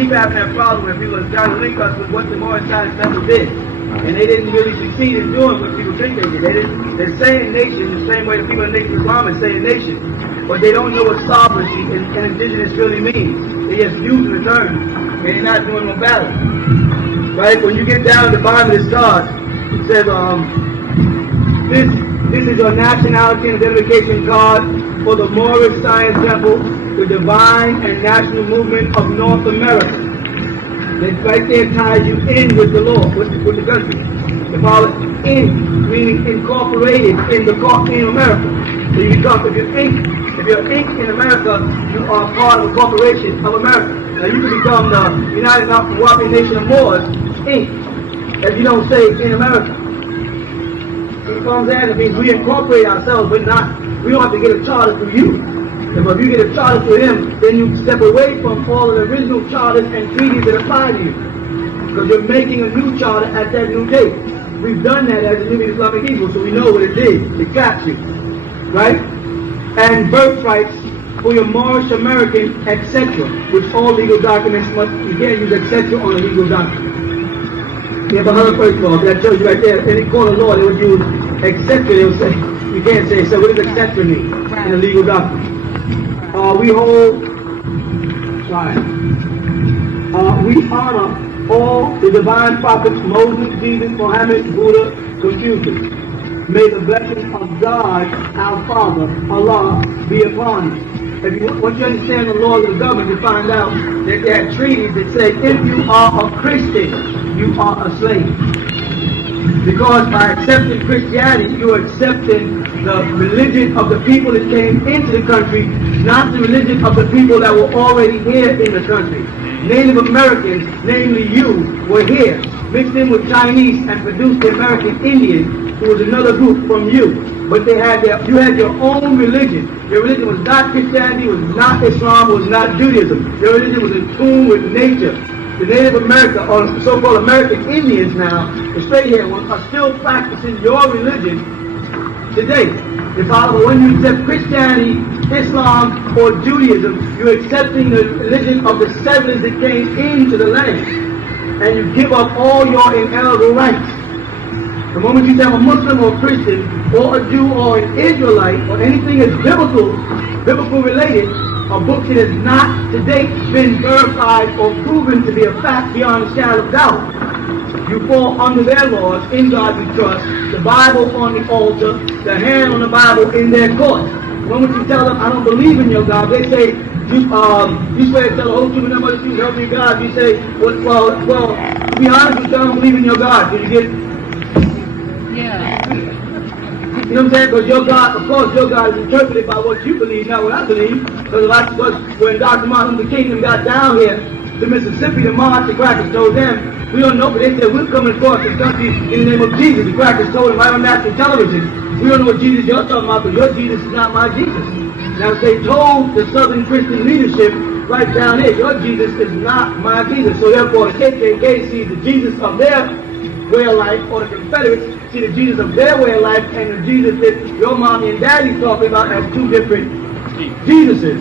keep having that problem where people are trying to link us with what the Morris Science Center did. And they didn't really succeed in doing what people think they did. They're saying nation the same way the people in Nation Islam are saying nation. But they don't know what sovereignty and indigenous really means. They just using the term. And they're not doing no balance. Right? When you get down to the bottom of this chart, it says, this is your nationality and identification card for the Moorish Science Temple, the divine and national movement of North America. That right there ties you in with the law, with the country. They call it in, meaning incorporated in America. So you become, if you're Inc. in America, you are part of a corporation of America. Now you can become the United African Nation of Moors, Inc. If you don't say in America. It comes in, it means we incorporate ourselves, but we don't have to get a charter through you. If you get a charter through him, then you step away from all of the original charters and treaties that apply to you. Because you're making a new charter at that new date. We've done that as a New Islamic people, so we know what it did. It caps you. Right? And birthrights for your Moorish American, etc., which all legal documents must, you can't use etc. on a legal document. You have a hundred first law, that shows you right there. Any court of law, they would use etc. They would say, you can't say, so what does etc. mean in a legal document? We honor all the divine prophets, Moses, Jesus, Muhammad, Buddha, Confucius. May the blessing of God, our Father, Allah, be upon you. Once you understand the laws of the government, you find out that there are treaties that say, if you are a Christian, you are a slave. Because by accepting Christianity, you are accepting the religion of the people that came into the country, not the religion of the people that were already here in the country. Native Americans, namely you, were here, mixed in with Chinese and produced the American Indian, who was another group from you. But you had your own religion. Your religion was not Christianity, was not Islam, was not Judaism. Your religion was in tune with nature. The Native America, or so-called American Indians now, the straight here ones, are still practicing your religion today. But when you accept Christianity, Islam, or Judaism, you're accepting the religion of the settlers that came into the land. And you give up all your inalienable rights. The moment you say I'm a Muslim or a Christian, or a Jew or an Israelite, or anything that's biblical related, a book that has not to date been verified or proven to be a fact beyond a shadow of doubt, you fall under their laws. In God we trust. The Bible on the altar, the hand on the Bible in their court. The moment you tell them, I don't believe in your God, they say, you swear to tell the whole truth and nothing but the truth, help me God. You say, well, to be honest, you don't believe in your God. Did you get? Yeah. You know what I'm saying? Because your God, of course, your God is interpreted by what you believe, not what I believe. Because when Dr. Martin Luther King got down here to Mississippi to march, the crackers told them, we don't know, but they said, we're coming across this country in the name of Jesus. The crackers told them right on national television, we don't know what Jesus you're talking about, but your Jesus is not my Jesus. Now, they told the Southern Christian leadership right down here, your Jesus is not my Jesus. So therefore, the KKK sees the Jesus of their way of life, or the Confederates see the Jesus of their way of life, and the Jesus that your mommy and daddy talking about as two different Jesuses.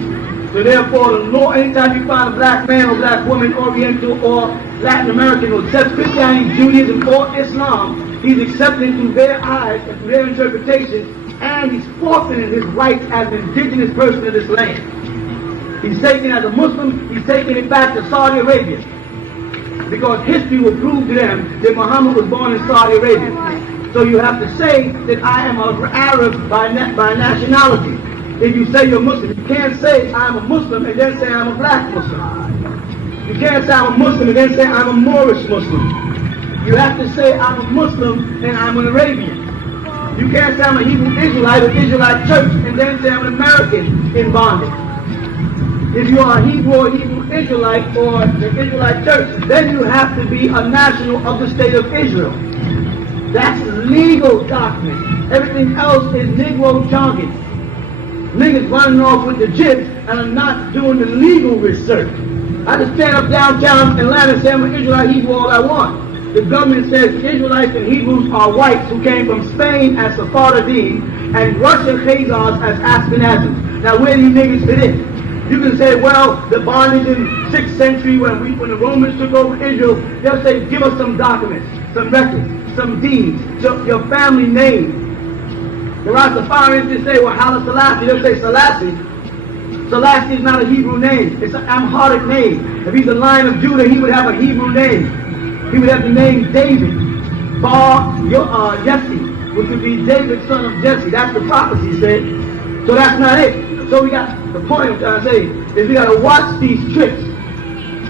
So therefore, the law, anytime you find a black man or black woman, Oriental or Latin American, who accepts Christianity, Judaism, or Islam, he's accepting through their eyes and through their interpretation, and he's forfeiting his rights as an indigenous person of this land. He's taking, as a Muslim, he's taking it back to Saudi Arabia. Because history will prove to them that Muhammad was born in Saudi Arabia. So you have to say that I am an Arab by nationality. If you say you're Muslim, you can't say I'm a Muslim and then say I'm a black Muslim. You can't say I'm a Muslim and then say I'm a Moorish Muslim. You have to say I'm a Muslim and I'm an Arabian. You can't say I'm a Hebrew Israelite or Israelite church and then say I'm an American in bondage. If you are a Hebrew or Hebrew Israelite or the Israelite church, then you have to be a national of the state of Israel. That's legal document. Everything else is Negro jargon. Niggas running off with the jibs and are not doing the legal research. I just stand up downtown Atlanta and say I'm an Israelite Hebrew all I want. The government says Israelites and Hebrews are whites who came from Spain as Sephardim and Russian Khazars as Ashkenazis. Now where do you niggas fit in? You can say, well, the bondage in 6th century when the Romans took over Israel, they'll say, give us some documents, some records, some deeds, your family name. The Rastafarians just say, well, Haile Selassie. They'll say Selassie. Selassie is not a Hebrew name. It's an Amharic name. If he's a Lion of Judah, he would have a Hebrew name. He would have the name David. Jesse, which would be David, son of Jesse. That's the prophecy said. So that's not it. So we got, the point I'm trying to say is we got to watch these tricks.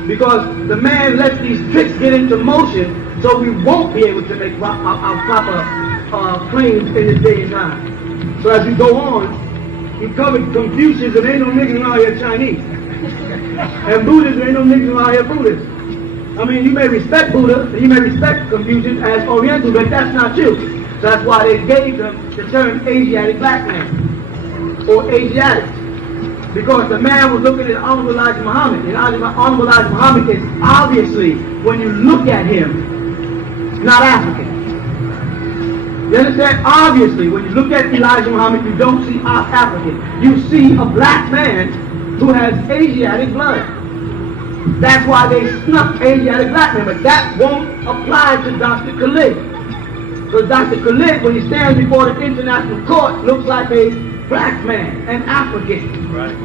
Because the man lets these tricks get into motion, so we won't be able to make our proper claims in this day and time. So as we go on, you covered Confucius, and ain't no niggas around here Chinese. And Buddhists, ain't no niggas around here Buddhists. I mean, you may respect Buddha, and you may respect Confucius as Oriental, but that's not true. So that's why they gave them the term Asiatic black man, or Asiatic. Because the man was looking at Honorable Elijah Muhammad, and Honorable Elijah Muhammad is obviously, when you look at him, not African. You understand? Obviously, when you look at Elijah Muhammad, you don't see African. You see a black man who has Asiatic blood. That's why they snuck Asiatic black men, but that won't apply to Dr. Khalid. So Dr. Khalid, when he stands before the international court, looks like a black man, an African. Right.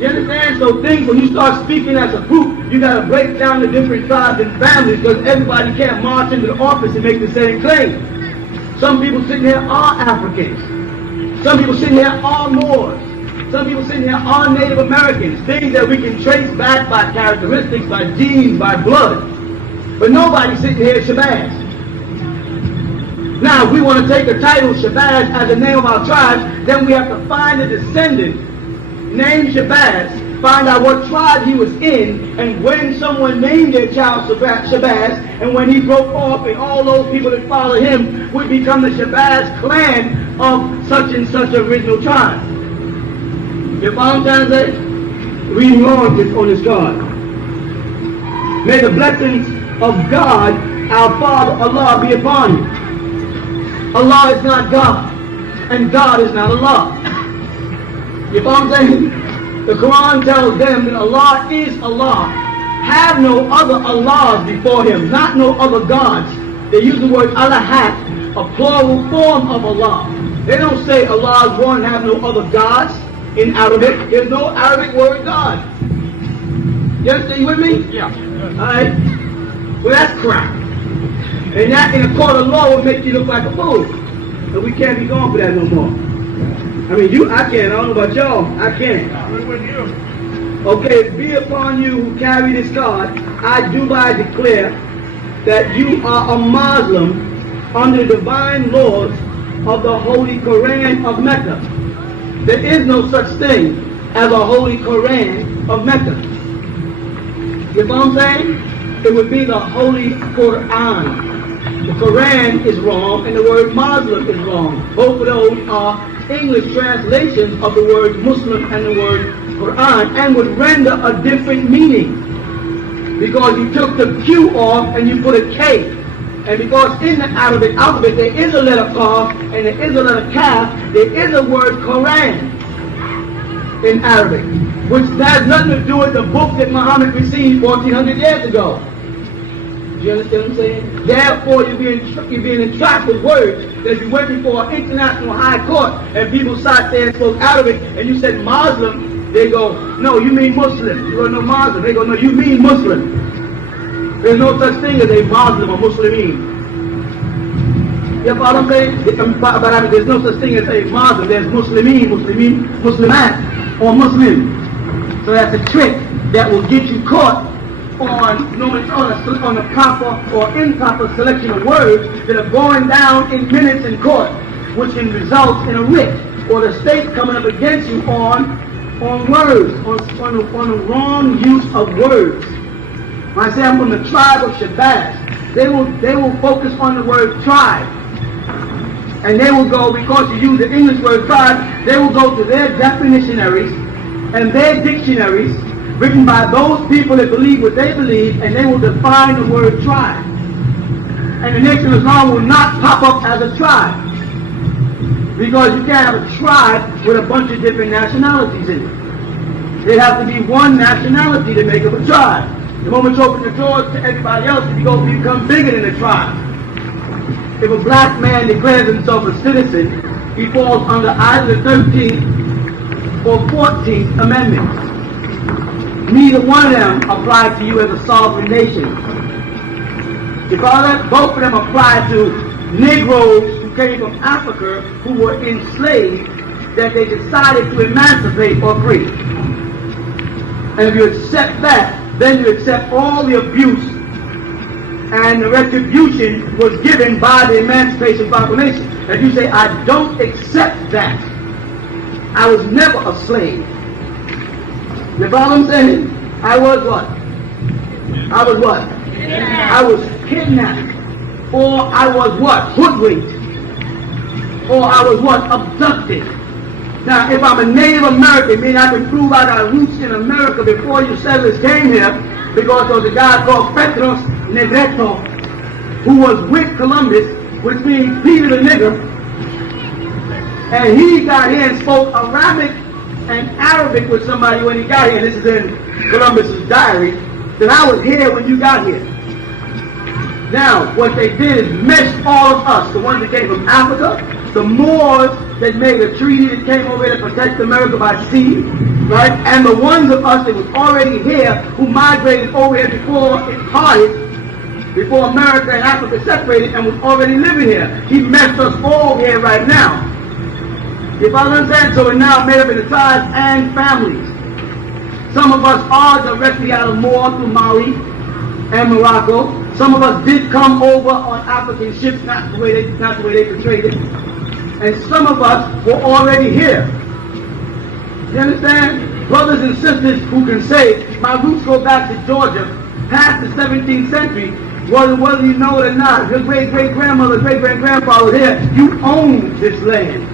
You understand? So things, when you start speaking as a group, you got to break down the different tribes and families, because everybody can't march into the office and make the same claim. Some people sitting here are Africans. Some people sitting here are Moors. Some people sitting here are Native Americans. Things that we can trace back by characteristics, by genes, by blood. But nobody's sitting here Shabazz. Now, if we want to take the title Shabazz as the name of our tribe, then we have to find a descendant named Shabazz, find out what tribe he was in, and when someone named their child Shabazz, and when he broke off and all those people that followed him would become the Shabazz clan of such and such original tribe. You follow what I'm trying to say? Reading on this card. May the blessings of God, our Father, Allah, be upon you. Allah is not God, and God is not Allah. You follow what I'm saying? The Quran tells them that Allah is Allah. Have no other Allahs before Him, not no other gods. They use the word Allahat, a plural form of Allah. They don't say Allah is one, have no other gods in Arabic. There's no Arabic word God. You understand? You with me? Yeah. Alright? Well, that's crap. And that in a court of law would make you look like a fool. And we can't be going for that no more. I mean, I can't. I don't know about y'all. I can't. I'm with you. Okay, be upon you who carry this card, I do declare that you are a Muslim under the divine laws of the Holy Quran of Mecca. There is no such thing as a Holy Quran of Mecca. You know what I'm saying? It would be the Holy Quran. The Quran is wrong and the word Muslim is wrong. Both of those are English translations of the word Muslim and the word Quran, and would render a different meaning. Because you took the Q off and you put a K. And because in the Arabic alphabet there is a letter Qaf and there is a letter Kaf, there is a word Quran in Arabic, which has nothing to do with the book that Muhammad received 1400 years ago. Do you understand what I'm saying? Therefore, you're being entrapped with words that if you went before an international high court and people sat there and spoke Arabic and you said Muslim, they go, no, you mean Muslim. You go, no, Muslim. They go, no, you mean Muslim. There's no such thing as a Muslim or Muslimin. You know what I'm saying? But there's no such thing as a Muslim. There's Muslimin, Muslimat, or Muslim. So that's a trick that will get you caught on a proper or improper selection of words that are going down in minutes in court, which can result in a writ, or the state coming up against you on words, on the wrong use of words. When I say I'm from the tribe of Shabazz, they will focus on the word tribe. And they will go, because you use the English word tribe, they will go to their definitionaries and their dictionaries written by those people that believe what they believe, and they will define the word tribe. And the nation of Islam will not pop up as a tribe. Because you can't have a tribe with a bunch of different nationalities in it. There has to be one nationality to make up a tribe. The moment you open the doors to everybody else, you become bigger than the tribe. If a black man declares himself a citizen, he falls under either the 13th or 14th Amendments. Neither one of them apply to you as a sovereign nation. Both of them apply to Negroes who came from Africa who were enslaved that they decided to emancipate or free. And if you accept that, then you accept all the abuse and the retribution was given by the Emancipation Proclamation. If you say, I don't accept that, I was never a slave. You follow what I'm saying? I was what? I was what? I was kidnapped. Or I was what? Hoodwinked. Or I was what? Abducted. Now, if I'm a Native American, meaning I can prove I got roots in America before you settlers came here, because there was a guy called Petros Negreto, who was with Columbus, which means Peter the Nigger, and he got here and spoke Arabic and Arabic with somebody when he got here. This is in Columbus's diary. That I was here when you got here. Now, what they did is mesh all of us, the ones that came from Africa, the Moors that made a treaty that came over here to protect America by sea, right? And the ones of us that was already here, who migrated over here before it parted, before America and Africa separated, and was already living here. He meshed us all here right now. You follow what I'm saying? So we're now made up into tribes and families. Some of us are directly out of Moor through Mali and Morocco. Some of us did come over on African ships, not the way they portrayed it. And some of us were already here. You understand? Brothers and sisters who can say, my roots go back to Georgia, past the 17th century, whether you know it or not, your great-great-grandmother, great-great-grandfather was here, you own this land.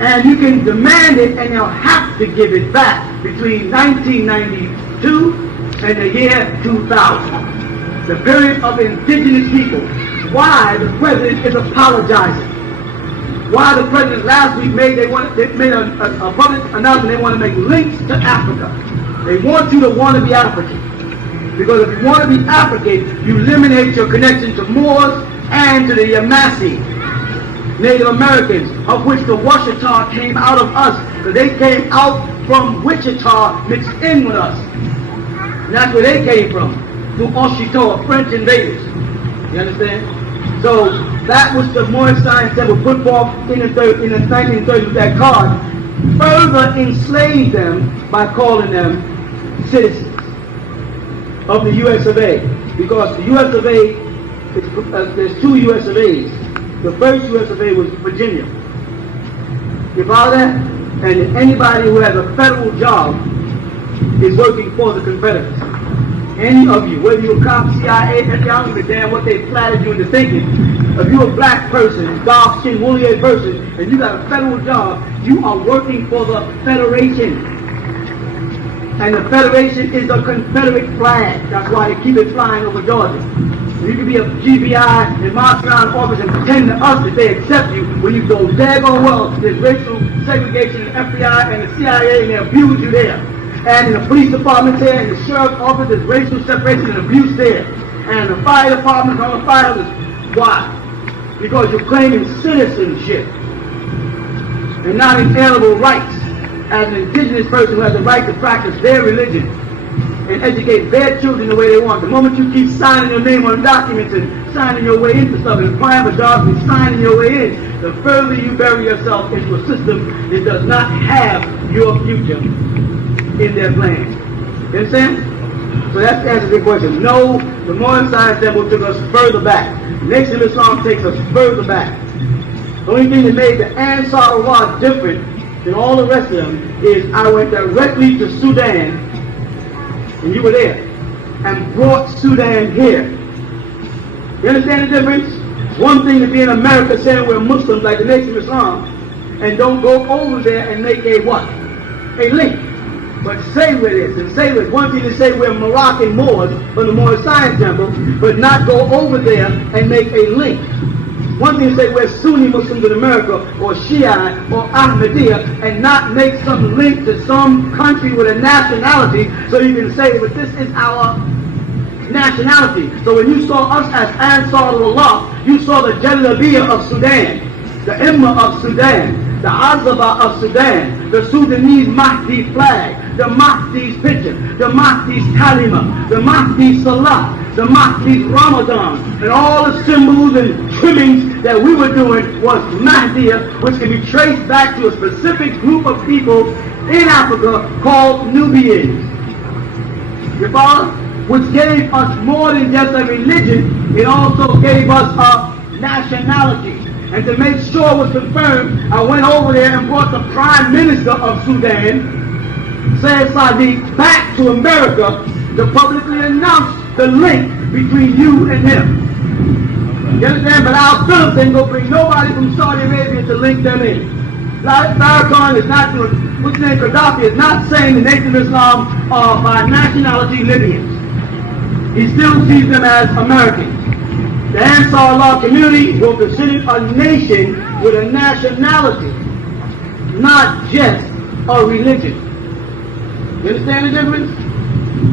And you can demand it, and they'll have to give it back between 1992 and the year 2000. The period of indigenous people. Why the president is apologizing. Why the president last week made a public announcement they want to make links to Africa. They want you to want to be African. Because if you want to be African, you eliminate your connection to Moors and to the Yamasee, Native Americans, of which the Washita came out of us. So they came out from Wichita mixed in with us. And that's where they came from. Through Oshito, French invaders. You understand? So that was the Moorish science that was put forth in the 1930s with that card. Further enslaved them by calling them citizens of the U.S. of A. Because the U.S. of A, there's two U.S. of A's. The first U.S. of A was Virginia. You follow that? And anybody who has a federal job is working for the Confederates. Any of you, whether you're a cop, CIA, FBI, I don't give a damn what they flattered you into thinking. If you're a black person, dark-skinned, woolly-haired person, and you got a federal job, you are working for the Federation. And the Federation is a Confederate flag. That's why they keep it flying over Georgia. You can be a GBI and march around office and pretend to us that they accept you when you go daggone well. There's racial segregation in the FBI and the CIA, and they abuse you there. And in the police department there, and the sheriff's office, there's racial separation and abuse there. And the fire department, all the fire others. Why? Because you're claiming citizenship and not inalienable rights as an indigenous person who has the right to practice their religion and educate their children the way they want. The moment you keep signing your name on documents and signing your way into stuff and applying for jobs and signing your way in, the further you bury yourself into a system that does not have your future in their plans. You understand? So that's the answer to the question. No, the Moorish Science Temple took us further back. Nation of Islam takes us further back. The only thing that made the Ansar Allah different than all the rest of them is I went directly to Sudan, and you were there, and brought Sudan here. You understand the difference? It's one thing to be in America saying we're Muslims like the Nation of Islam, and don't go over there and make a what? A link. But say we're this, and say we're one thing to say we're Moroccan Moors from the Moorish Science Temple, but not go over there and make a link. One thing to say we're Sunni Muslims in America, or Shia, or Ahmadiyya, and not make some link to some country with a nationality, so you can say, but this is our nationality. So when you saw us as Ansar Allah, you saw the Jalabiyya of Sudan, the Imma of Sudan, the Azaba of Sudan, the Sudanese Mahdi flag, the Mahdi's picture, the Mahdi's Kalima, the Mahdi's Salah, the Mahdi's Ramadan, and all the symbols and trimmings that we were doing was Mahdiya, which can be traced back to a specific group of people in Africa called Nubians. You follow? Which gave us more than just a religion, it also gave us a nationality. And to make sure it was confirmed, I went over there and brought the Prime Minister of Sudan, Said Sadiq, back to America to publicly announce the link between you and him. You understand? But our Phillips ain't gonna bring nobody from Saudi Arabia to link them in. Farrakhan is not doing, what's his name, Gaddafi is not saying the Nation of Islam are by nationality Libyans. He still sees them as Americans. The Ansar Allah community will consider a nation with a nationality, not just a religion. You understand the difference?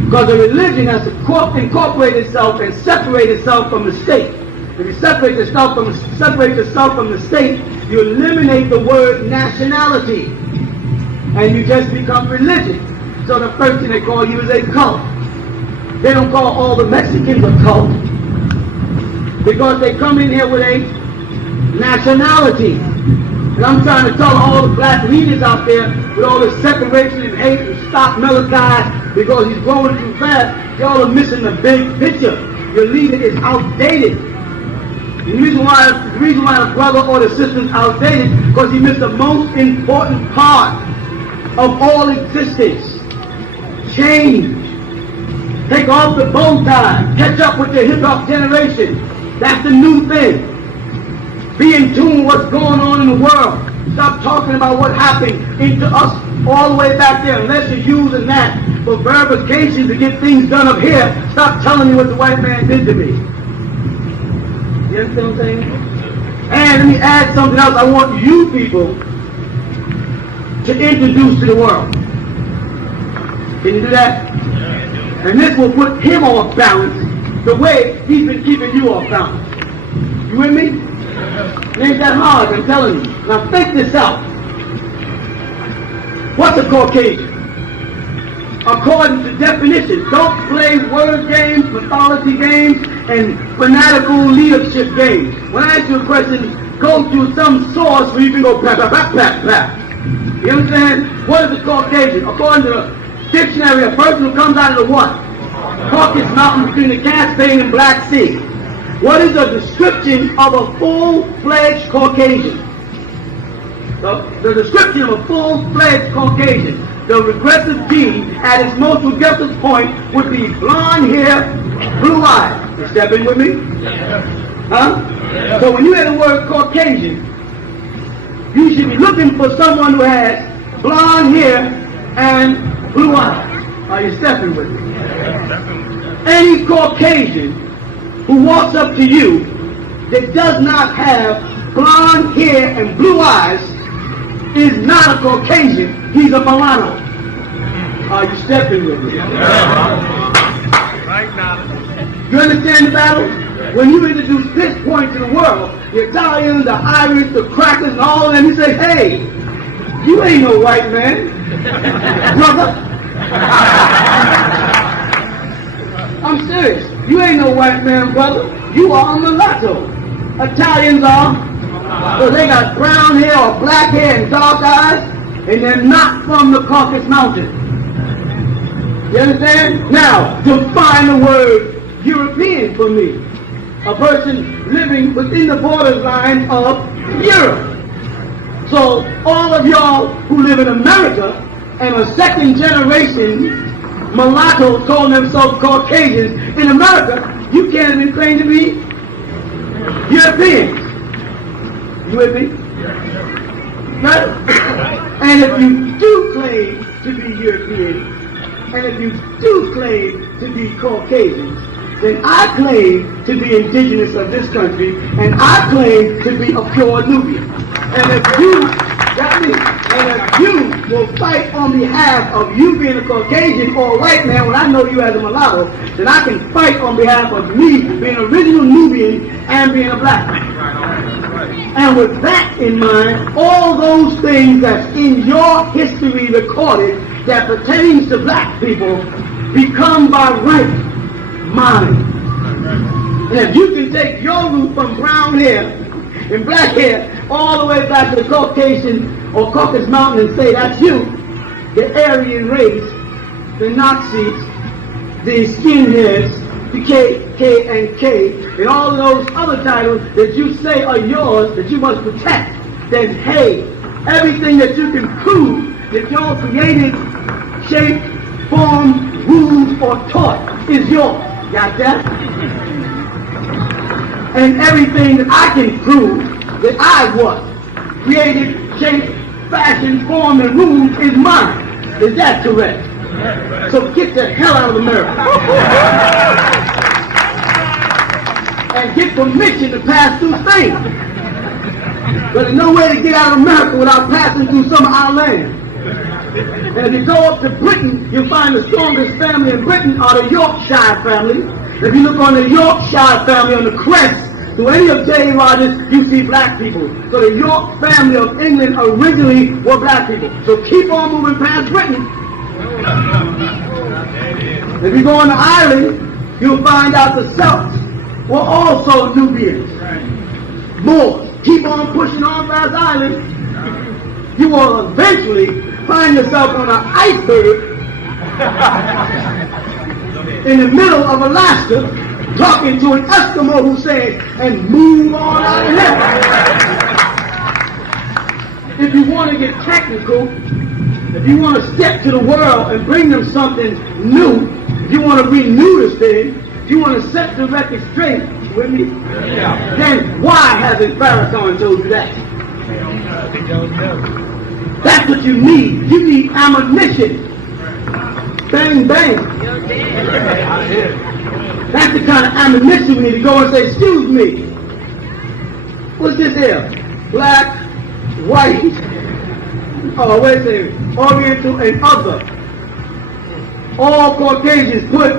Because a religion has to incorporate itself and separate itself from the state. If you separate yourself from the state, you eliminate the word nationality, and you just become religion. So the first thing they call you is a cult. They don't call all the Mexicans a cult, because they come in here with a nationality. And I'm trying to tell all the black leaders out there with all this separation and hate and stop Malachi because he's growing too fast. Y'all are missing the big picture. Your leader is outdated. And the reason why the brother or the sister is outdated because he missed the most important part of all existence. Change. Take off the bow tie. Catch up with the hip-hop generation. That's the new thing. Be in tune with what's going on in the world. Stop talking about what happened into us all the way back there. Unless you're using that for verification to get things done up here, stop telling me what the white man did to me. You understand what I'm saying? And let me add something else I want you people to introduce to the world. Can you do that? And this will put him off balance the way he's been keeping you off balance. You with me? It ain't that hard, I'm telling you. Now think this out. What's a Caucasian? According to definition, don't play word games, mythology games, and fanatical leadership games. When I ask you a question, go to some source where you can go pat, pat, pat, pat, pat. You understand? What is a Caucasian? According to the dictionary, a person who comes out of the what? Caucasus Mountain between the Caspian and Black Sea. What is a description of a full-fledged Caucasian? The description of a full-fledged Caucasian, the regressive gene at its most regressive point would be blonde hair, blue eyes. You stepping with me? Huh? So when you hear the word Caucasian, you should be looking for someone who has blonde hair and blue eyes. Are you stepping with me? Any Caucasian who walks up to you that does not have blonde hair and blue eyes is not a Caucasian, he's a mulatto. Are you stepping with me? Right now. You understand the battle? When you introduce this point to the world, the Italians, the Irish, the crackers, and all of them, you say, hey, you ain't no white man, brother. I'm serious. You ain't no white man, brother. You are a mulatto. Italians are. So they got brown hair or black hair and dark eyes, and they're not from the Caucasus Mountains. You understand? Now, define the word European for me. A person living within the borderline of Europe. So all of y'all who live in America and are second generation mulattoes calling themselves Caucasians in America, you can't even claim to be Europeans. You with me? Right? And if you do claim to be European, and if you do claim to be Caucasians, then I claim to be indigenous of this country, and I claim to be a pure Nubian. And if you, got me, and if you will fight on behalf of you being a Caucasian or a white man, when I know you as a mulatto, then I can fight on behalf of me being an original Nubian and being a black man. And with that in mind, all those things that's in your history recorded that pertains to black people become by right mine. And if you can take your root from brown hair and black hair all the way back to the Caucasian or Caucasus Mountain and say that's you, the Aryan race, the Nazis, the skinheads, the KKK, and all of those other titles that you say are yours that you must protect, then hey, everything that you can prove that your created, shaped, formed, ruled, or taught is yours. Got that? And everything that I can prove that I was created, shaped, fashioned, formed, and ruled is mine. Is that correct? So get the hell out of America. And get permission to pass through Spain. But there's no way to get out of America without passing through some of our land. And if you go up to Britain, you'll find the strongest family in Britain are the Yorkshire family. If you look on the Yorkshire family on the crest, to any of J. Rogers, you see black people. So the York family of England originally were black people. So keep on moving past Britain. If you go on the island, you'll find out the Celts were also Nubians. Moors. Keep on pushing on past island. You will eventually find yourself on an iceberg in the middle of Alaska talking to an Eskimo who says, and move on out of here. If you want to get technical, if you want to step to the world and bring them something new, if you want to renew this thing, if you want to set the record straight with me, then why hasn't Farrakhan told you that? That's what you need. You need ammunition. Bang, bang. That's the kind of ammunition we need to go and say, excuse me, what's this here? Black, white, oh, wait a second, Oriental and other. All Caucasians put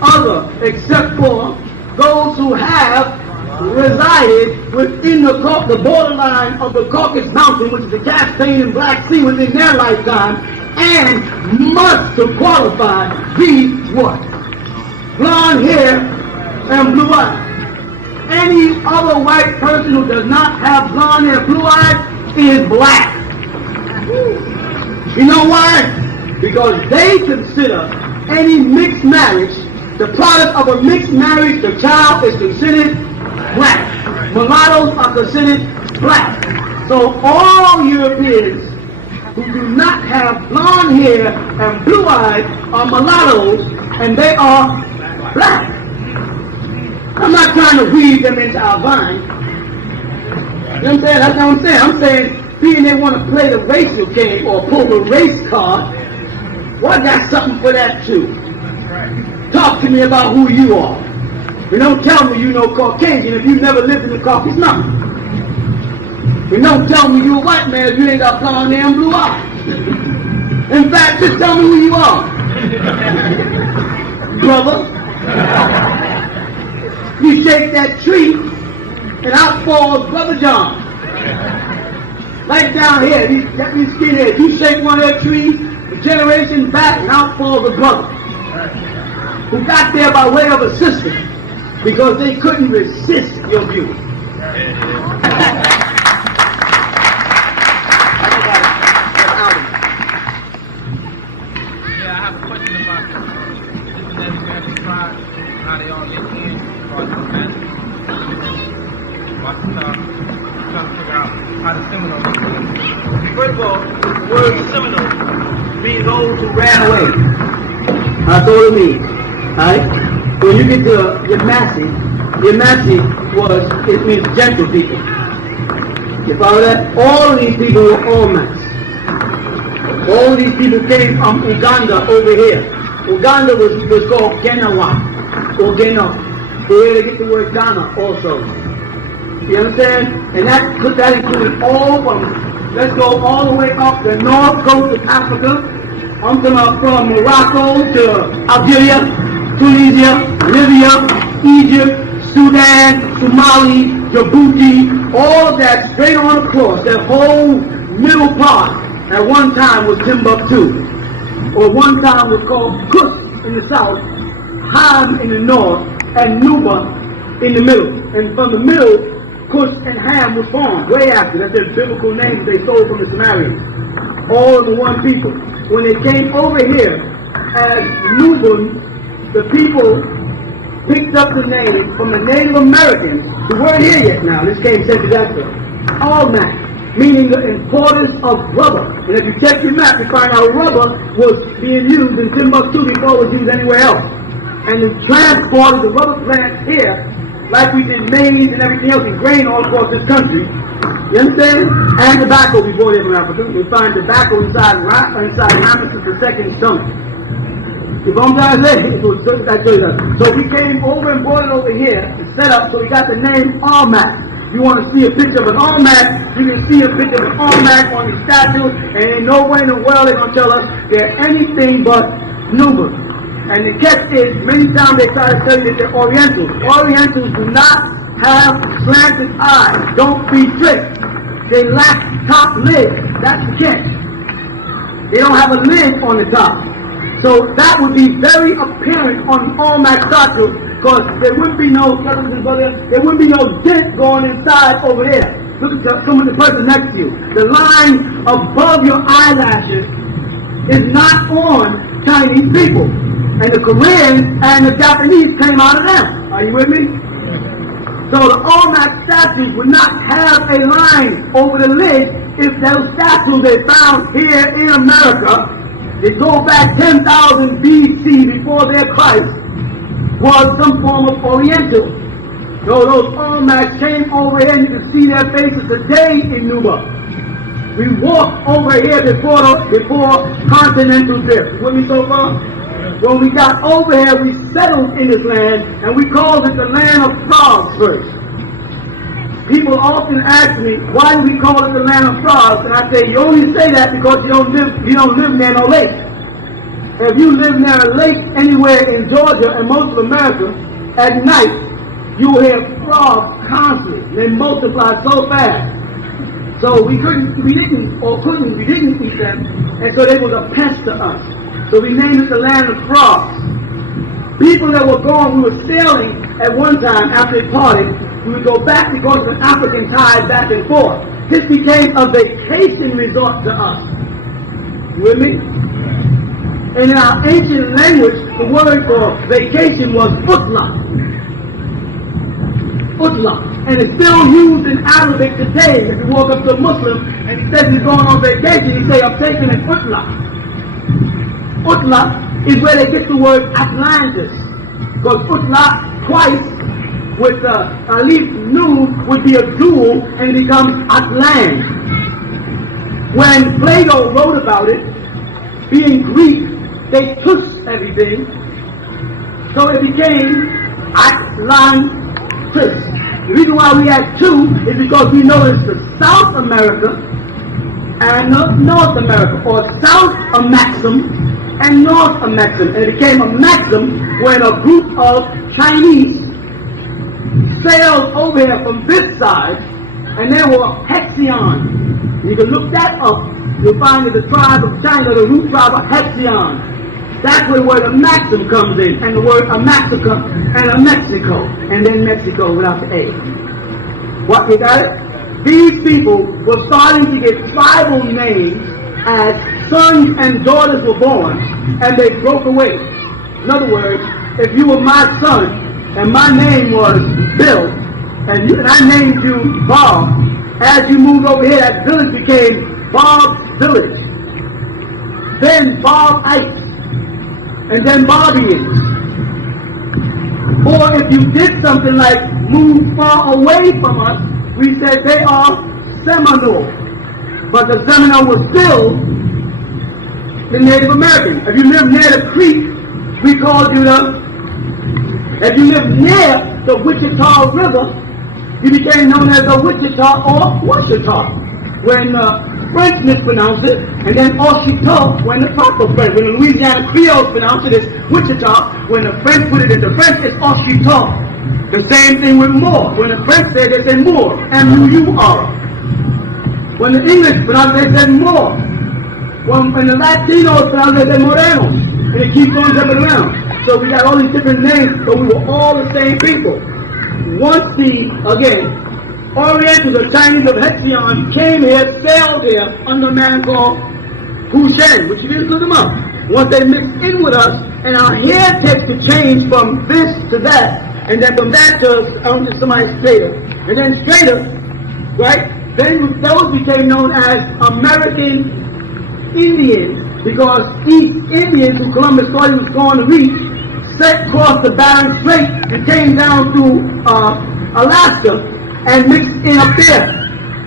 other except for those who have resided within the borderline of the Caucasus Mountain, which is the Caspian and Black Sea within their lifetime, and must to qualify be what? Blonde hair and blue eyes. Any other white person who does not have blonde hair and blue eyes is black. You know why? Because they consider any mixed marriage, the product of a mixed marriage, the child is considered black. Mulattoes are considered black. So all Europeans who do not have blonde hair and blue eyes are mulattoes, and they are black. I'm not trying to weave them into our vine. You know what I'm saying? That's what I'm saying. I'm saying, being they want to play the racial game or pull the race card, well, I got something for that too. Talk to me about who you are. And don't tell me you know Caucasian if you never lived in the Caucasus Mountains. And don't tell me you're a white man if you ain't got blonde hair and blue eyes. In fact, just tell me who you are. Brother, you shake that tree and out falls Brother John. Right down here, these skinheads, you shake one of their trees, a generation back, and out falls a brother who got there by way of a sister because they couldn't resist your beauty. How they all get in, trying to figure out how the Seminoles. First of all, the word Seminole means those who ran away. That's all it means. Alright? When you get to Yamasi it means gentle people. You follow that? All of these people were Olmecs. All of these people came from Uganda over here. Uganda was called Genawa. or Geno. So here they get the word Ghana also. You understand? And that included all from, let's go all the way up the north coast of Africa. I'm talking about from Morocco to Algeria, Tunisia, Libya, Egypt, Sudan, Somali, Djibouti, all of that straight on across. That whole middle part at one time was Timbuktu, or one time was called Kush in the south, Ham in the north, and Nuba in the middle. And from the middle, Kush and Ham was formed way after. That's their biblical names they stole from the Sumerians. All of the one people. When they came over here as Nubians, the people picked up the name from the Native Americans who weren't here yet now. This came centuries after. Almac, meaning the importance of rubber. And if you check your map, you find out rubber was being used in Timbuktu before it was used anywhere else. And the transport of the rubber plants here, like we did maize and everything else, and grain all across this country. You understand? And tobacco before they from Africa. We find tobacco inside Ramesses II's stomach. You know what I'm trying to say? So we came over and brought it over here and set up, so we got the name Almac. You want to see a picture of an Almac, you can see a picture of an Almac on the statue, and ain't no way in the world they're going to tell us they're anything but Nubians. And the catch is, many times they try to tell you that they're Orientals. Orientals do not have slanted eyes. Don't be tricked. They lack top lid. That's the catch. They don't have a lid on the top. So that would be very apparent on all my statue, because there wouldn't be no, there wouldn't be no dent going inside over there. Look at some of the person next to you. The line above your eyelashes is not on Chinese people. And the Koreans and the Japanese came out of them. Are you with me? So the Almac statues would not have a line over the lid if those statues they found here in America, they go back 10,000 BC before their Christ, was some form of Oriental. So those Almacs came over here and you can see their faces today in Nuba. We walked over here before continental drift. You with me so far? When we got over here, we settled in this land, and we called it the land of frogs first. People often ask me, why do we call it the land of frogs? And I say, you only say that because you don't live near no lake. If you live near a lake anywhere in Georgia and most of America, at night, you will hear frogs constantly. They multiply so fast. So we didn't eat them, and so they was a pest to us. So we named it the land of frogs. People that were gone, we were sailing at one time after they parted. We would go back because of an African tide back and forth. This became a vacation resort to us. You with me? And in our ancient language, the word for vacation was utla. Utla. And it's still used in Arabic today. If you walk up to a Muslim and he says he's going on vacation, he say, I'm taking an utla. Utla is where they get the word Atlantis. Because Utla twice with the alif nun would be a dual and it becomes Atlant. When Plato wrote about it, being Greek, they took everything. So it became Atlantis. The reason why we had two is because we know it's the South America and North America, or South Amaxim and North Amaxim. And it became a maxim when a group of Chinese sailed over here from this side, and they were Hexion. You can look that up. You'll find that the tribe of China, the root tribe of Hexion. That's where the word Amaxim comes in, and the word Amaxica and a Mexico, and then Mexico without the A. What, you got it? These people were starting to get tribal names as sons and daughters were born, and they broke away. In other words, if you were my son, and my name was Bill, and I named you Bob, as you moved over here, that village became Bob's Village. Then Bob Ice, and then Bobbians. Or if you did something like move far away from us, we said they are Seminole. But the Seminole was still the Native American. If you live near the creek, we called you the If you lived near the Wichita River, you became known as the Wichita or Washita. When French mispronounced it, and then Ouachita when the proper French. When the Louisiana Creoles pronounce it, it's Wichita. When the French put it into French, it's Ouachita. The same thing with Moor. When the French say, they say Moor, M-U-U-R. When the English pronounce it, they say Moor. When the Latinos pronounce it, they say Moreno. And it keeps on jumping around. So we got all these different names, but we were all the same people. Once the, again, Orientals, the Chinese of Hexion, came here, sailed here under a man called Hushen, which you didn't look them up. Once they mixed in with us, and our hair takes to change from this to that, and then from that to somebody straighter, and then straighter, right? Then those became known as American Indians, because East Indians who Columbus thought he was going to reach, set across the Bering Strait and came down to Alaska and mixed in up there.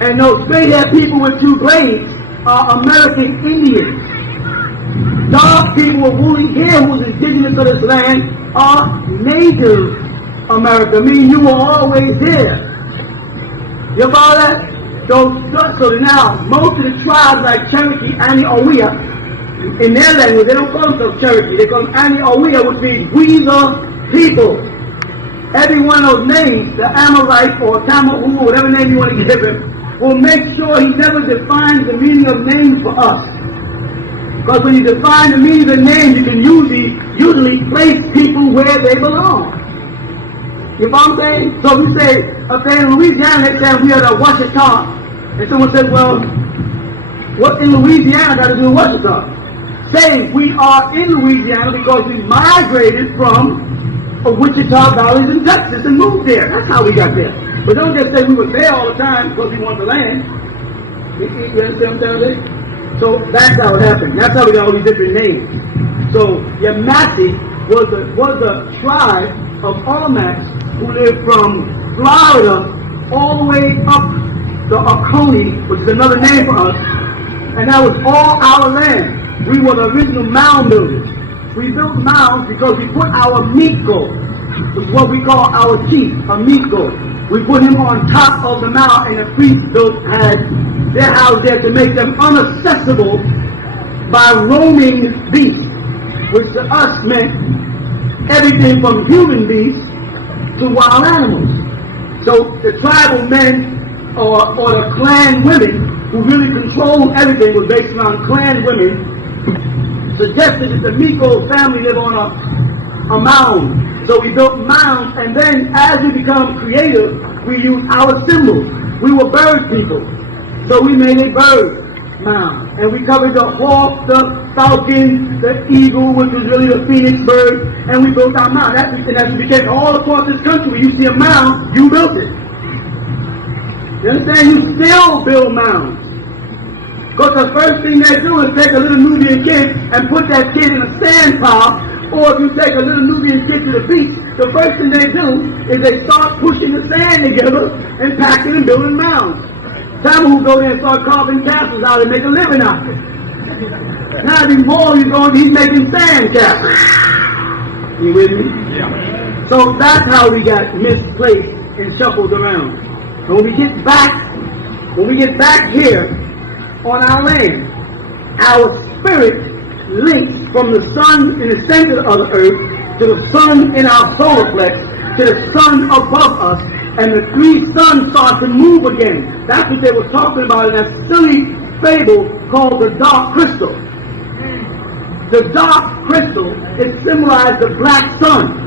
And those straight-haired people with two blades are American Indians. Dark people with woolly hair who was indigenous to this land are Native America, meaning you were always here. You follow that? So now, most of the tribes like Cherokee, AEOE, in their language, they don't call themselves Cherokee, they call them AEOE, which means we the people. Every one of those names, the Amorite or Tama-Re, whatever name you want to give him, will make sure he never defines the meaning of names for us. Because when you define the meaning of the name, you can usually place people where they belong. You know what I'm saying? So if you say, okay, in Louisiana, they say we are the Washita. And someone says, well, what in Louisiana got to do with Washita? Say we are in Louisiana because we migrated from Wichita Valleys in Texas and moved there. That's how we got there. But don't just say we were there all the time because we want the land. You understand what I'm saying? So that's how it happened. That's how we got all these different names. So Yamasi was the tribe of Olmecs who lived from Florida all the way up to Oconee, which is another name for us. And that was all our land. We were the original mound builders. We built mounds because we put our Miko, which is what we call our chief, a Miko. We put him on top of the mound, and the priests had their house there to make them inaccessible by roaming beasts, which to us meant everything from human beasts to wild animals. So the tribal men or the clan women who really controlled everything was based around clan women, suggested that the Miko family live on a mound. So we built mounds, and then as we become creative, we use our symbols. We were bird people, so we made a bird mound. And we covered the hawk, the falcon, the eagle, which was really the phoenix bird, and we built our mound. And as we became all across this country, when you see a mound, you built it. You understand? You still build mounds. Because the first thing they do is take a little Nubian kid and put that kid in a sand pile, or if you take a little Nubian kid to the beach, the first thing they do is they start pushing the sand together and packing and building mounds. Some who go there and start carving castles out and make a living out of it. Now before he's making sand castles. You with me? Yeah. So that's how we got misplaced and shuffled around. And when we get back here, on our land, our spirit links from the sun in the center of the earth to the sun in our solar plex to the sun above us, and the three suns start to move again. That's what they were talking about in that silly fable called the dark crystal. The dark crystal, it symbolized the black sun,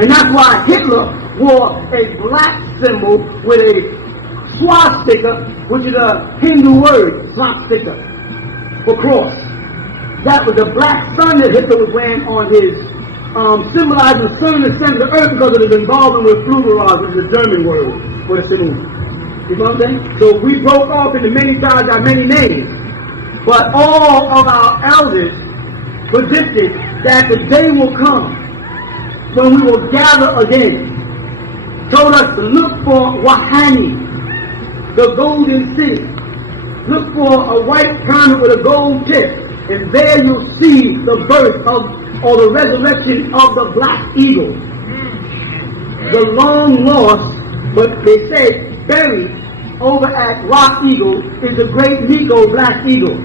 and that's why Hitler wore a black symbol with a swastika, which is a Hindu word, swastika, for cross. That was the black sun that Hitler was wearing on his, symbolizing the sun in the center of the earth because of his involvement with Flugerage, which is a German word for the symbol. You know what I'm saying? So we broke off into many tribes, got many names. But all of our elders predicted that the day will come when we will gather again. Told us to look for Wahani, the golden city. Look for a white pyramid with a gold tip, and there you'll see the birth of, or the resurrection of the black eagle. the long lost, but they say buried over at Rock Eagle is the great Negro Black Eagle.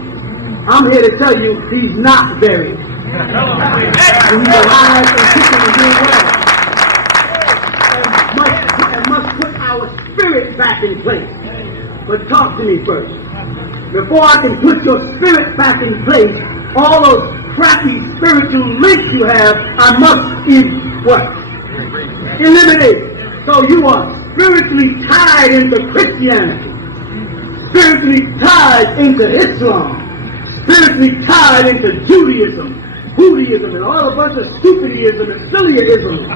I'm here to tell you he's not buried. He's alive and kicking and doing well. And must put our spirit back in place. But talk to me first. Before I can put your spirit back in place, all those crappy spiritual links you have, I must eliminate. So you are spiritually tied into Christianity, spiritually tied into Islam, spiritually tied into Judaism, Buddhism, and all a bunch of stupidism and sillyism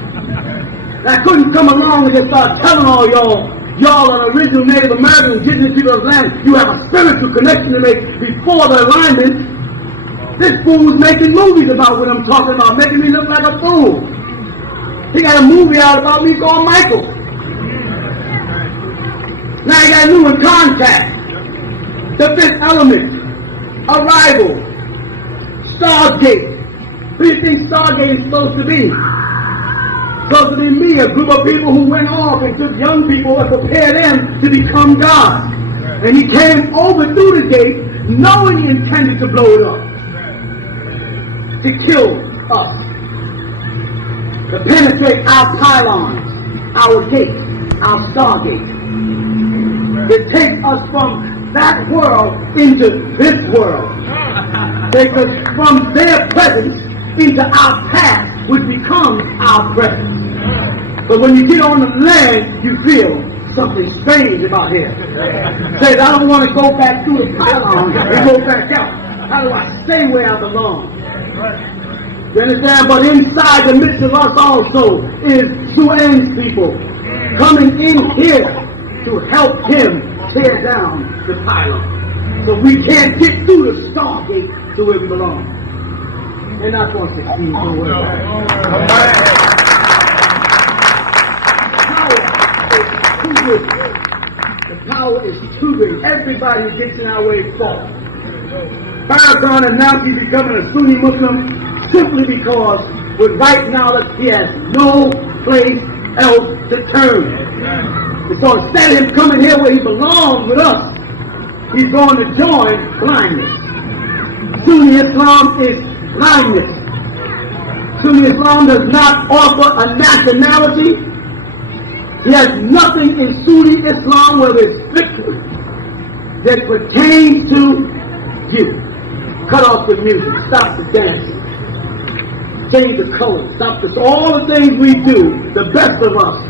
that couldn't come along and just start telling all y'all are original Native American indigenous people of the land, you have a spiritual connection to make before the alignment. This fool was making movies about what I'm talking about, making me look like a fool. He got a movie out about me called Michael. Now he got a new one, Contact, The Fifth Element, Arrival, Stargate. Who do you think Stargate is supposed to be? Supposed to be me, a group of people who went off and took young people and prepared them to become God. And he came over through the gate knowing he intended to blow it up, to kill us, to penetrate our pylons, our gates, our Stargate, to take us from that world into this world, take us from their presence into our past, which becomes our present. But when you get on the land, you feel something strange about here. Says, I don't want to go back through the pylon and go back out. How do I stay where I belong? You understand? But inside the midst of us also is Suan's people coming in here to help him tear down the pylon. So we can't get through the Stargate to where we belong. And that's what 16 don't worry about. The power is too big. Everybody who gets in our way falls. Farrakhan announced he's becoming a Sunni Muslim simply because with right knowledge he has no place else to turn. And so instead of him coming here where he belongs with us, he's going to join blindness. Sunni Islam is blindness. Sunni Islam does not offer a nationality. He has nothing in Sunni Islam where it's victory that pertains to you. Cut off the music, stop the dancing, change the color, stop this. All the things we do, the best of us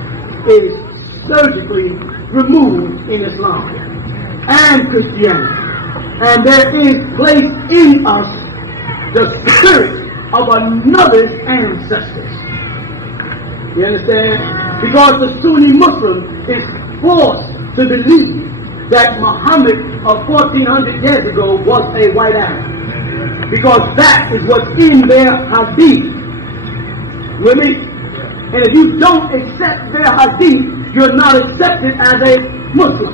is surgically removed in Islam and Christianity. And there is placed in us the spirit of another's ancestors. You understand? Because the Sunni Muslim is forced to believe that Muhammad of 1400 years ago was a white Arab. Because that is what's in their hadith. With me? And if you don't accept their hadith, you're not accepted as a Muslim.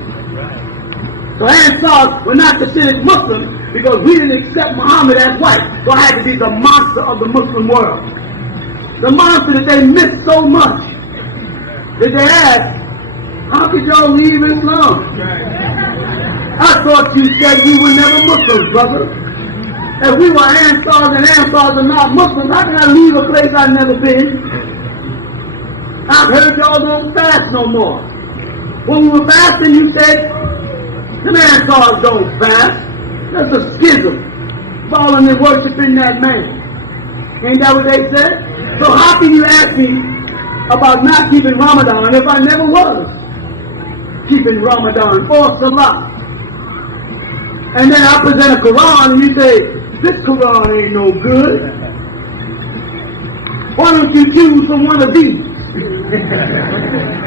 So Ansars were not considered Muslims because we didn't accept Muhammad as white. So I had to be the monster of the Muslim world. The monster that they missed so much. That they asked, how could y'all leave Islam? I thought you said we were never Muslims, brother. If we were Ansars and Ansars are not Muslims, how can I leave a place I've never been? I've heard y'all don't fast no more. When we were fasting, you said, the Ansars don't fast. That's a schism. Falling and worshiping that man. Ain't that what they said? So how can you ask me about not keeping Ramadan if I never was keeping Ramadan or Salah? And then I present a Quran and you say, this Quran ain't no good. Why don't you choose from one of these?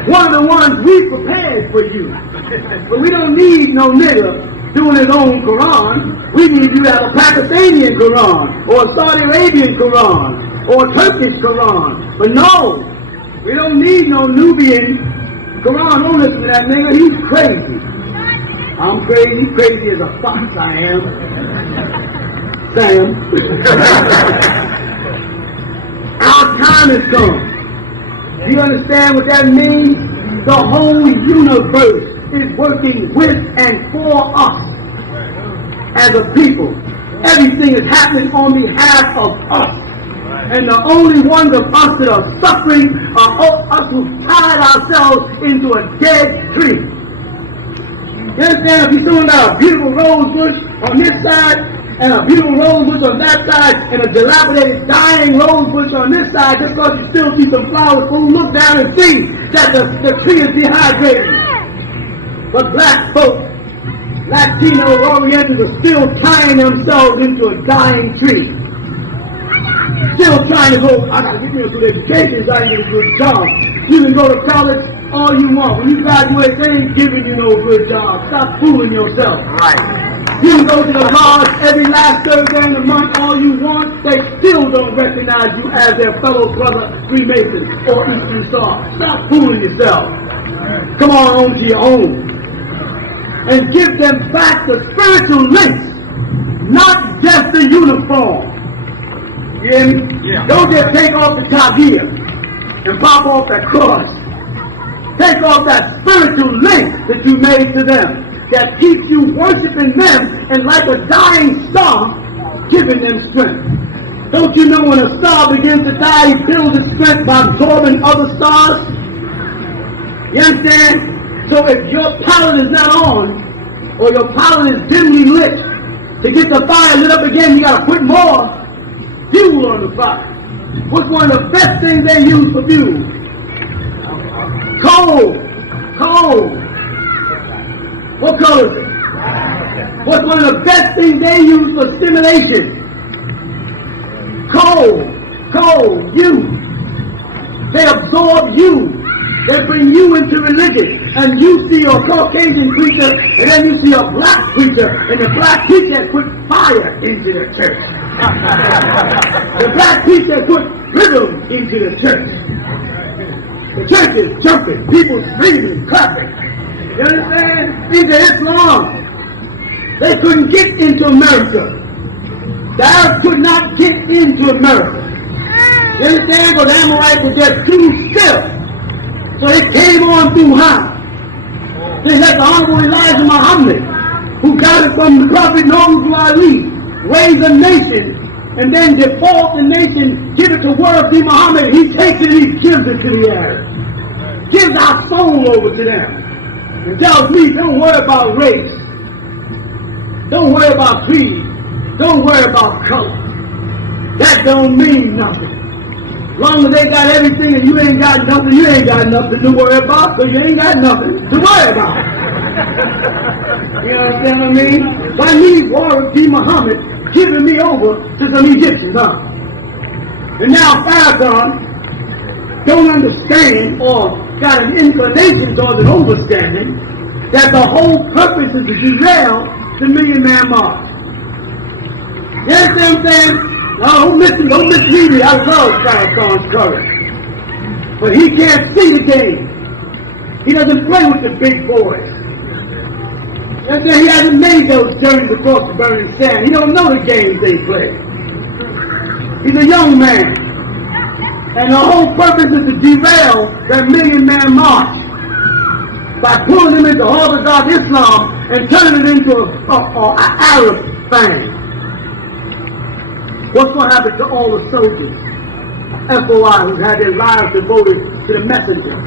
One of the ones we prepared for you. But we don't need no nigga doing his own Quran. We need you to have a Pakistani Quran, or a Saudi Arabian Quran, or a Turkish Quran. But no, we don't need no Nubian Quran. Don't listen to that nigga, he's crazy. I'm crazy, crazy as a fox I am. Sam. Our time has come. You understand what that means? The whole universe is working with and for us as a people. Everything is happening on behalf of us. And the only ones of us that are suffering are us who tied ourselves into a dead tree. You understand? If you're talking about a beautiful rose bush on this side, and a beautiful rose bush on that side, and a dilapidated, dying rose bush on this side, just because you still see some flowers, so look down and see that the tree is dehydrated. But black folks, Latino Orientals are still tying themselves into a dying tree. Still trying to go, I gotta get me a good education so I can get a good job. You can go to college all you want. When you graduate, they ain't giving you no good job. Stop fooling yourself. Right. You can go to the lodge every last Thursday in the month all you want. They still don't recognize you as their fellow brother Freemason or Eastern Star. Stop fooling yourself. Come on home to your own. And give them back the spiritual links, not just the uniform. You hear me? Yeah. Don't just take off the top here and pop off that cross. Take off that spiritual link that you made to them that keeps you worshiping them and like a dying star, giving them strength. Don't you know when a star begins to die, he builds its strength by absorbing other stars? You understand? So if your palette is not on, or your palette is dimly lit, to get the fire lit up again, you gotta put more fuel on the fire. What's one of the best things they use for fuel? Coal. Coal. What color is it? What's one of the best things they use for stimulation? Coal. Coal. You. They absorb you. They bring you into religion, and you see a Caucasian preacher, and then you see a black preacher, and the black preacher put fire into the church. The black preacher put rhythm into the church. The church is jumping, people screaming, clapping. You understand? These are Islam. They couldn't get into America. The Arabs could not get into America. You understand? But the Amorites were just too still. So it came on through Ham. They let the Honorable Elijah Muhammad, who got it from the Prophet Noble Ali, raise a nation, and then default the nation, give it to Word of Muhammad. He takes it and he gives it to the Arabs. Gives our soul over to them. And tells me, don't worry about race. Don't worry about creed. Don't worry about color. That don't mean nothing. As long as they got everything and you ain't got nothing, you ain't got nothing to worry about, because you ain't got nothing to worry about. You understand what I mean? I need Ward P. Muhammad giving me over to some Egyptians, huh? And now Farrakhan don't understand or got an inclination towards an overstanding that the whole purpose is to derail the Million Man March. You understand what I'm saying? No, don't mislead me. I love Farrakhan's courage. But he can't see the game. He doesn't play with the big boys. You understand? He hasn't made those journeys across the burning sand. He don't know the games they play. He's a young man. And the whole purpose is to derail that Million Man March by pulling them into Orthodox Islam and turning it into an Arab thing. What's going to happen to all the soldiers, FOI, who had their lives devoted to the messenger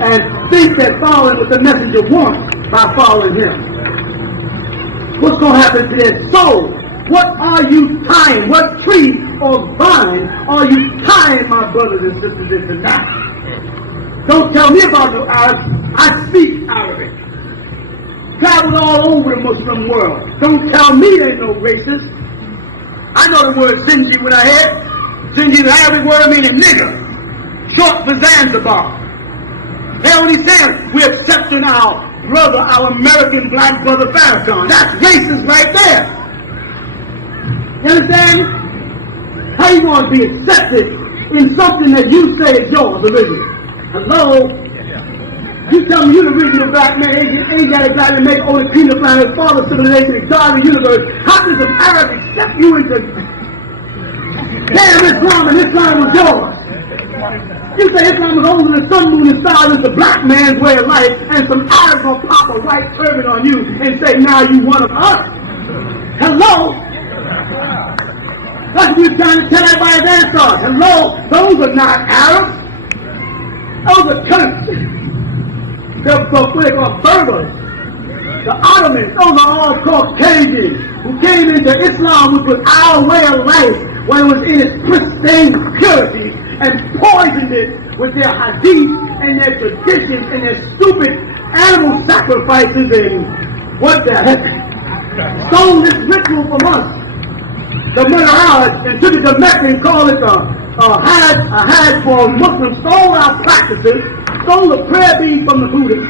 and think they're following what the messenger wants by following him? What's going to happen to their soul? What are you tying? What tree or vine are you tying, my brothers and sisters, into now? Don't tell me about no Arabs. I speak Arabic. Traveled all over the Muslim world. Don't tell me there ain't no racist. I know the word Zinji when I hear it. Zinji is an Arabic word meaning nigger. Short for Zanzibar. They only say we're accepting our brother, our American black brother Farrakhan. That's racist right there. You understand? How you want to be accepted in something that you say is yours original? Hello? You tell me you're the original black man, ain't got a guy to make only peanut planet, father civilization, and God of the universe. How does an Arab accept you into damn Islam and Islam was yours? You say Islam is older than the sun, moon, and stars. It's the black man's way of life, and some Arabs gonna pop a white turban on you and say, now you one of us. Hello? That's what you're trying to tell everybody's answer. Hello? Those are not Arabs. Those are Turks. They're Berbers. The Ottomans, those are all Caucasians who came into Islam, which was our way of life when it was in its pristine purity, and poisoned it with their hadith and their traditions and their stupid animal sacrifices and what the heck. Stole this ritual from us, the Malachi, and took it to Mecca and called it a Hajj for Muslims, stole our practices, stole the prayer beads from the Buddhists,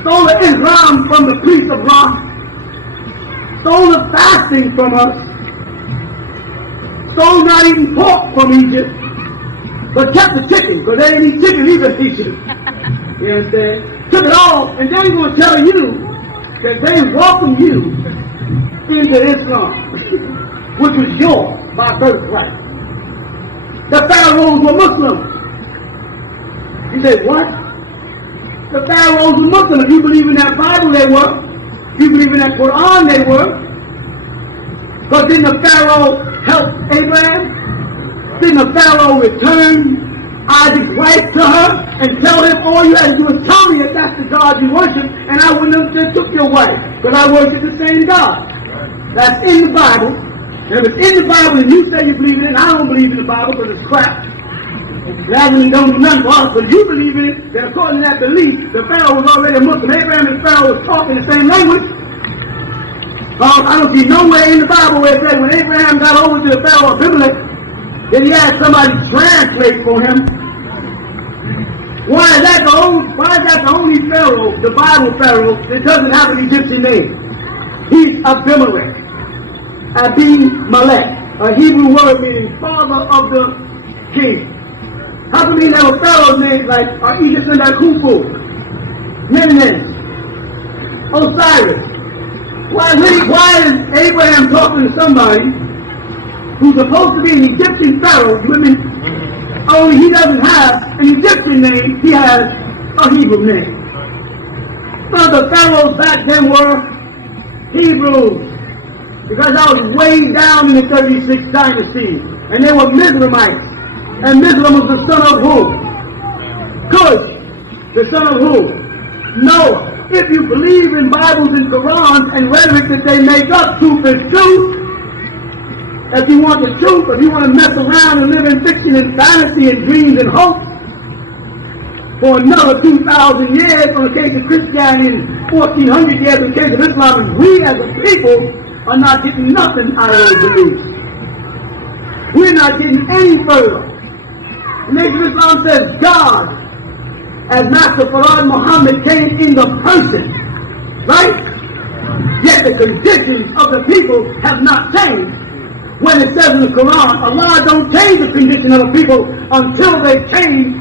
stole the Islam from the priests of Ra, stole the fasting from us, stole not eating pork from Egypt, but kept the chicken, because they didn't eat chicken either in Egypt. You understand? Took it all, and then he's going to tell you that they welcomed you into Islam, which was yours by birthright. The pharaohs were Muslims. You say, what? The pharaohs were Muslims. If you believe in that Bible, they were. If you believe in that Quran, they were. But didn't the pharaoh help Abraham? Didn't the pharaoh return Isaac's wife to her and tell him, all you had to do is tell me that that's the God you worship, and I wouldn't have just took your wife, because I worship the same God. That's in the Bible. And if it's in the Bible and you say you believe in it, I don't believe in the Bible because it's crap. That really don't do nothing for us, but you believe in it, that according to that belief, the Pharaoh was already a Muslim. Abraham and Pharaoh was talking the same language. I don't see nowhere in the Bible where it says when Abraham got over to the Pharaoh of Abimelech, then he had somebody translate for him. Why is that the only Pharaoh, the Bible Pharaoh, that doesn't have an Egyptian name? He's Abimelech. Abimelech, a Hebrew word meaning father of the king. How come he have a Pharaoh named like Egyptian like Khufu, Menes, Osiris? Why is Abraham talking to somebody who's supposed to be an Egyptian Pharaoh, women, only he doesn't have an Egyptian name, he has a Hebrew name. Some of the pharaohs back then were Hebrews, because I was way down in the 36th dynasty, and they were Mizramites. And Mizraim was the son of who? Cush, the son of who? Noah. If you believe in Bibles and Qurans and rhetoric that they make up, truth is truth. If you want the truth, if you want to mess around and live in fiction and fantasy and dreams and hope for another 2,000 years on the case of Christianity and 1,400 years on the case of Islam, we as a people are not getting nothing out of those beliefs. We're not getting any further. The Nation of Islam says God, as Master Farad Muhammad, came in the person, right? Yet the conditions of the people have not changed. When it says in the Quran, Allah don't change the condition of the people until they change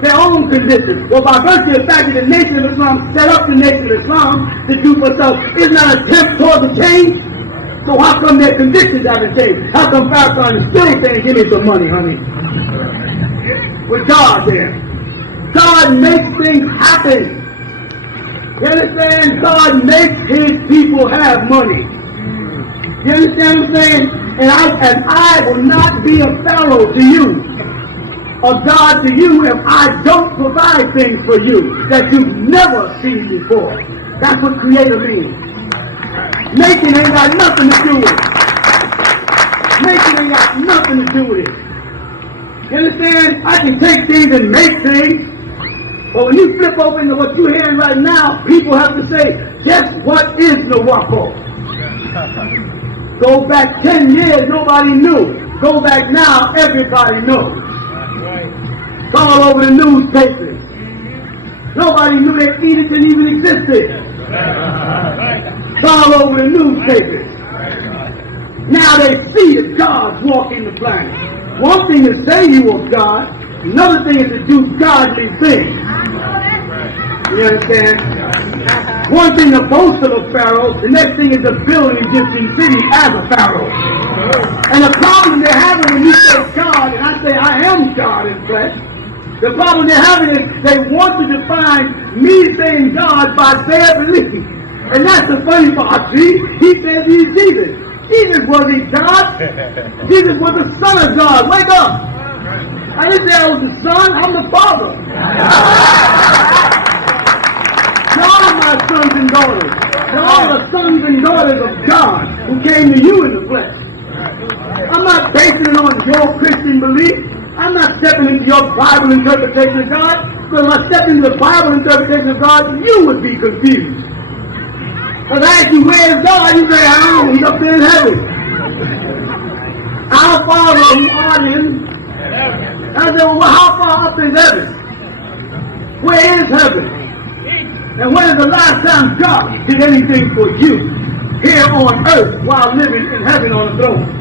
their own conditions. Well, by virtue of the fact that the Nation of Islam set up the Nation of Islam to do for itself, is not an attempt toward the change. So how come their conditions haven't changed? How come Farrakhan is still saying, give me some money, honey? With God there. God makes things happen. You understand? God makes his people have money. You understand what I'm saying? And I will not be a pharaoh to you, a God to you, if I don't provide things for you that you've never seen before. That's what creator means. Making ain't got nothing to do with it. Making ain't got nothing to do with it. You understand? I can take things and make things. But when you flip open to what you're hearing right now, people have to say, guess what is the Wapo? Go back 10 years, nobody knew. Go back now, everybody knows. It's all over the newspapers. Nobody knew that Edison even existed. It's all over the newspapers. Now they see that God's walking the planet. One thing is say you are God, another thing is to do godly things. You understand? One thing to boast of a pharaoh, the next thing is to build an Egyptian city as a pharaoh. And the problem they're having when you say God God and I say I am God in flesh, the problem they're having is they want to define me saying God by their belief. And that's the funny part, see? He says he's Jesus. Jesus wasn't God. Jesus was the Son of God. Wake up. I didn't say I was the Son. I'm the Father. Y'all are my sons and daughters. They're all the sons and daughters of God who came to you in the flesh. I'm not basing it on your Christian belief. I'm not stepping into your Bible interpretation of God. Because if I step into the Bible interpretation of God, you would be confused. Because I ask you, where's God? You say, oh, he's up there in heaven. Our Father who art in. I said, well, how far up is heaven? Where is heaven? And when is the last time God did anything for you here on earth while living in heaven on the throne?